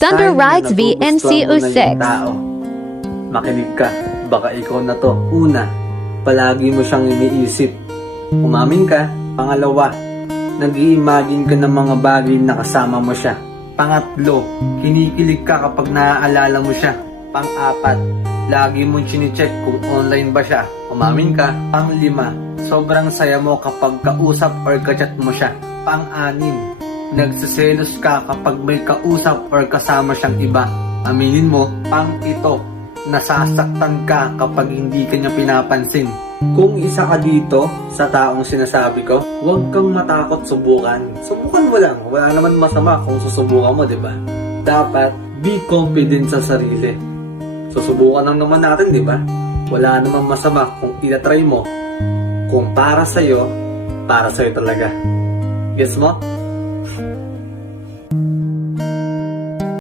Thunder Sign na Rides nagugustuhan mo na VNCO6. yung tao. Makinig ka, baka ikaw na to. Una, palagi mo siyang iniisip. Umamin ka. Pangalawa, nag-i-imagine ka ng mga bagay na kasama mo siya. Pangatlo, kinikilig ka kapag naaalala mo siya. Pang-apat, lagi mong chine-check kung online ba siya. Umamin ka. Pang-lima, sobrang saya mo kapag kausap or kachat mo siya. Pang-anim, nagsiselos ka kapag may kausap or kasama siyang iba. Aminin mo. Pang-pito, nasasaktan ka kapag hindi ka niya pinapansin. Kung isa ka dito sa taong sinasabi ko, huwag kang matakot subukan. Subukan mo lang. Wala naman masama kung susubukan mo, di ba? Dapat be confident sa sarili. Susubukan lang naman natin, di ba? Wala naman masama kung itatry mo. Kung para sa'yo talaga. Gets mo?